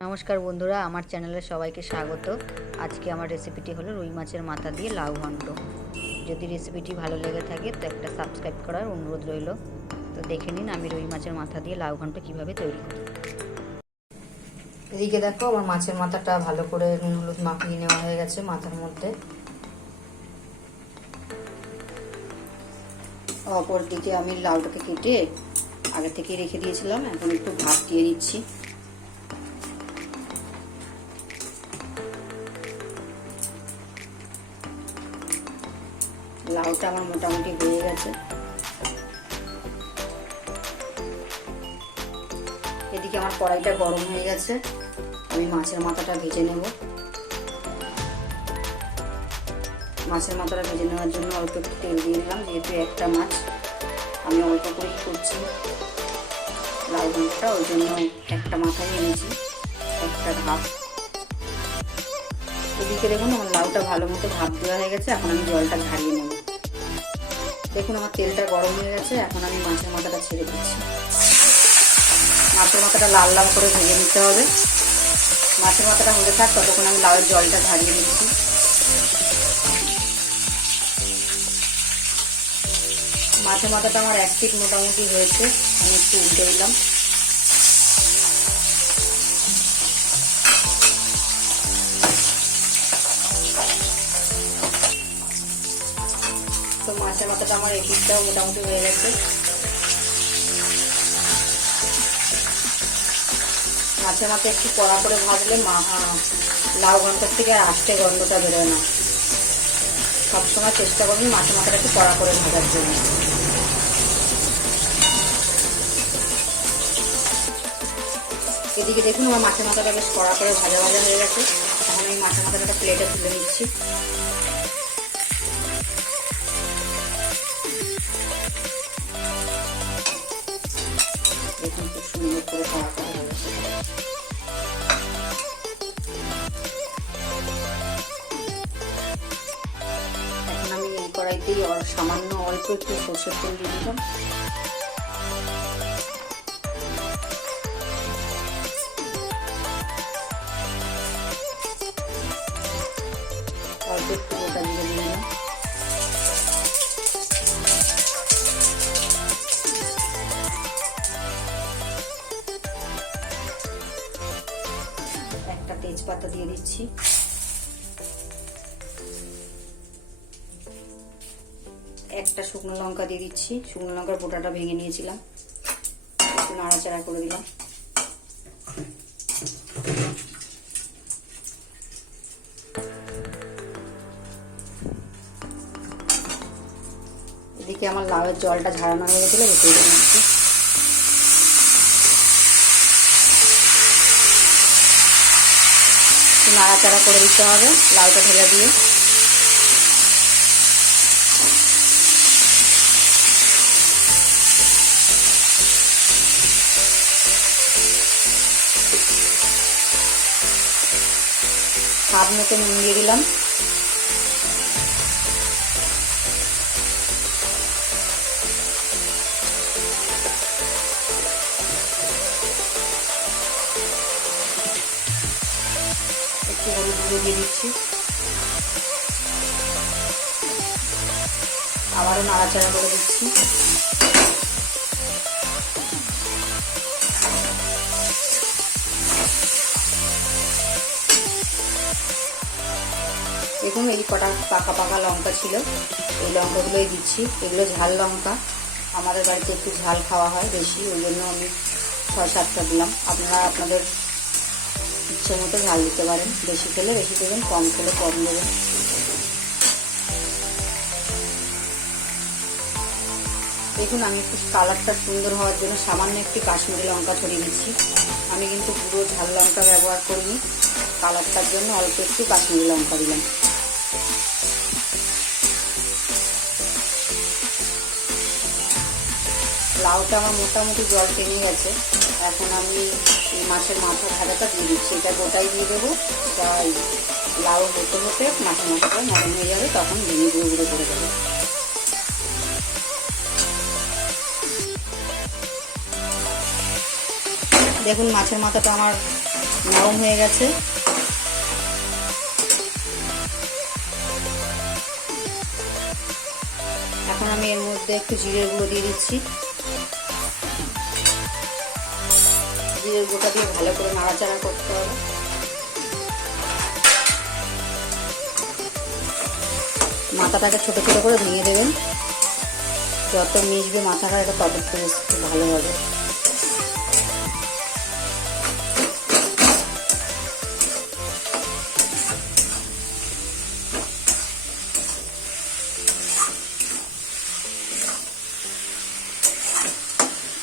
নমস্কার বন্ধুরা, আমার চ্যানেলে সবাইকে স্বাগত। আজকে আমার রেসিপিটি হলো রুই মাছের মাথা দিয়ে লাউ ঘন্ট। যদি রেসিপিটি ভালো লেগে থাকে তো একটা সাবস্ক্রাইব করার অনুরোধ রইল। তো দেখে নিন আমি রুই মাছের মাথা দিয়ে লাউ ঘন্ট কীভাবে তৈরি করি। এদিকে দেখো আমার মাছের মাথাটা ভালো করে নুন হলুদ মাখিয়ে নেওয়া হয়ে গেছে মাথার মধ্যে। অপর দিকে আমি লাউটাকে কেটে আগে থেকে রেখে দিয়েছিলাম, এখন একটু ভাপ দিয়ে নিচ্ছি। লাউটা আমার মোটামুটি হয়ে গেছে। এদিকে আমার কড়াইটা গরম হয়ে গেছে, আমি মাছের মাথাটা ভেজে নেব। মাছের মাথাটা ভেজে নেওয়ার জন্য অল্প একটু তেল দিয়ে দিলাম, যেহেতু একটা মাছ আমি অল্প করেই করছি লাউ ঘন্টটা, ওই জন্য একটা মাথায় এনেছি, একটা ভাপ। এদিকে দেখুন আমার লাউটা ভালো মতো ভাপ দেওয়া হয়ে গেছে, এখন আমি জলটা ঝারিয়ে নেব। দেখুন আমার তেলটা গরম হয়ে গেছে, এখন আমি মাছের মাথাটা ছেড়ে দিচ্ছি। মাছের মাথাটা লাল লাল করে ভেজে নিতে হবে। মাছের মাথাটা হলে থাক, ততক্ষণ আমি লাউয়ের জলটা ঝারিয়ে দিচ্ছি। মাছের মাথাটা আমার এক পিঠ মোটামুটি হয়েছে, আমি একটু উল্টে দিলাম। তো মাছের মাথাটা আমার এই পিঠটাও মোটামুটি হয়ে গেছে। মাছের মাথা একটু কড়া করে ভাজলে লাউ ঘন্টার থেকে আর আষ্টে গন্ধটা বেরোয় না। সবসময় চেষ্টা করবেন মাছের মাথাটা একটু কড়া করে ভাজার জন্য। এদিকে দেখুন আমার মাছের মাথাটা বেশ কড়া করে ভাজা ভাজা হয়ে গেছে, এখন আমি মাছের মাথাটা একটা প্লেটে তুলে নিচ্ছি। দেখুন খুব সুন্দর করে কড়া করা হয়ে গেছে। এখন আমি এই কড়াইতেই সামান্য অল্প একটু সরষের তেল দিয়ে দিলাম। অল্প একটু গোটা জিরে দিয়ে দিলাম। একটা তেজপাতা দিয়ে দিচ্ছি। একটা শুকনো লঙ্কা দিয়ে দিচ্ছি, শুকনো লঙ্কার বোটাটা ভেঙে নিয়েছিলাম, একটু নাড়াচাড়া করে দিলাম। এদিকে আমার লাউয়ের জলটা ঝাড়ানো হয়ে গেছিল, ভেতরে দিয়ে দিচ্ছি। নাড়াচাড়া করে দিতে হবে লাউটা ঢেলে দিয়ে। স্বাদ মতো নুন দিয়ে দিলাম। একটু হলুদ গুঁড়ো দিয়ে দিচ্ছি। আবারও নাড়াচাড়া করে দিচ্ছি। দেখুন এই কটা পাকা পাকা লঙ্কা ছিল, এই লঙ্কাগুলোই দিচ্ছি। এগুলো ঝাল লঙ্কা, আমাদের বাড়িতে একটু ঝাল খাওয়া হয় বেশি, ওই জন্য আমি 6-7টা দিলাম। আপনারা আপনাদের ইচ্ছে মতো ঝাল দিতে পারেন, বেশি খেলে বেশি দেবেন, কম খেলে কম দেবেন। দেখুন আমি একটু কালারটা সুন্দর হওয়ার জন্য সামান্য একটি কাশ্মীরি লঙ্কা ছড়িয়ে দিচ্ছি। আমি কিন্তু পুরো ঝাল লঙ্কা ব্যবহার করিনি, কালারটার জন্য অল্প একটু কাশ্মীরি লঙ্কা দিলাম। লাউটা আমার মোটামুটি জল টেনে গেছে, এখন আমি এই মাছের মাথা ভাজাটা দিয়ে দিচ্ছি। এটা গোটাই দিয়ে দেবো, লাউ হতে হতে মাছের মাথাটা নরম হয়ে যাবে, তখন ভেঙে গুঁড়ো গুঁড়ো করে দেবো। দেখুন মাছের মাথাটা আমার নরম হয়ে গেছে। এখন আমি এর মধ্যে একটু জিরের গুঁড়ো দিয়ে দিচ্ছি। জিরের গুঁড়োটা দিয়ে ভালো করে নাড়াচাড়া করতে হবে। মাথাটাকে ছোট ছোট করে ভেঙে দেবেন, যত মিশবে মাথাটা এটা তত টেস্ট ভালো হবে।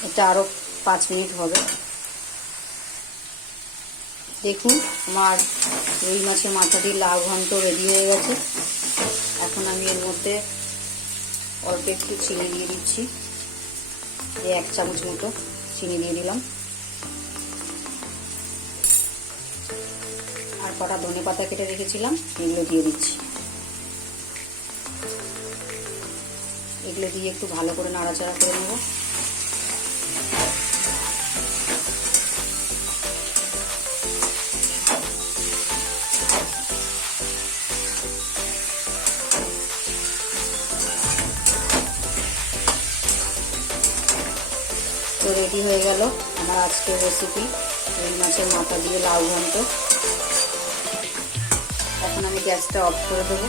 এটা আরও 5 মিনিট হবে। দেখুন আমার রুই মাছের মাথা দিয়ে লাউ ঘন্ট রেডি হয়ে গেছে। এখন আমি এর মধ্যে অল্প একটু চিনি দিয়ে দিচ্ছি, এই 1 চামচ মতো চিনি দিয়ে দিলাম। আর কটা ধনে পাতা কেটে রেখেছিলাম এগুলো দিয়ে দিচ্ছি। এগুলো দিয়ে একটু ভালো করে নাড়াচাড়া করে নেব। তো রেডি হয়ে গেল আমার আজকের রেসিপি রুই মাছের মাথা দিয়ে লাউ ঘন্ট। এখন আমি গ্যাসটা অফ করে দেবো।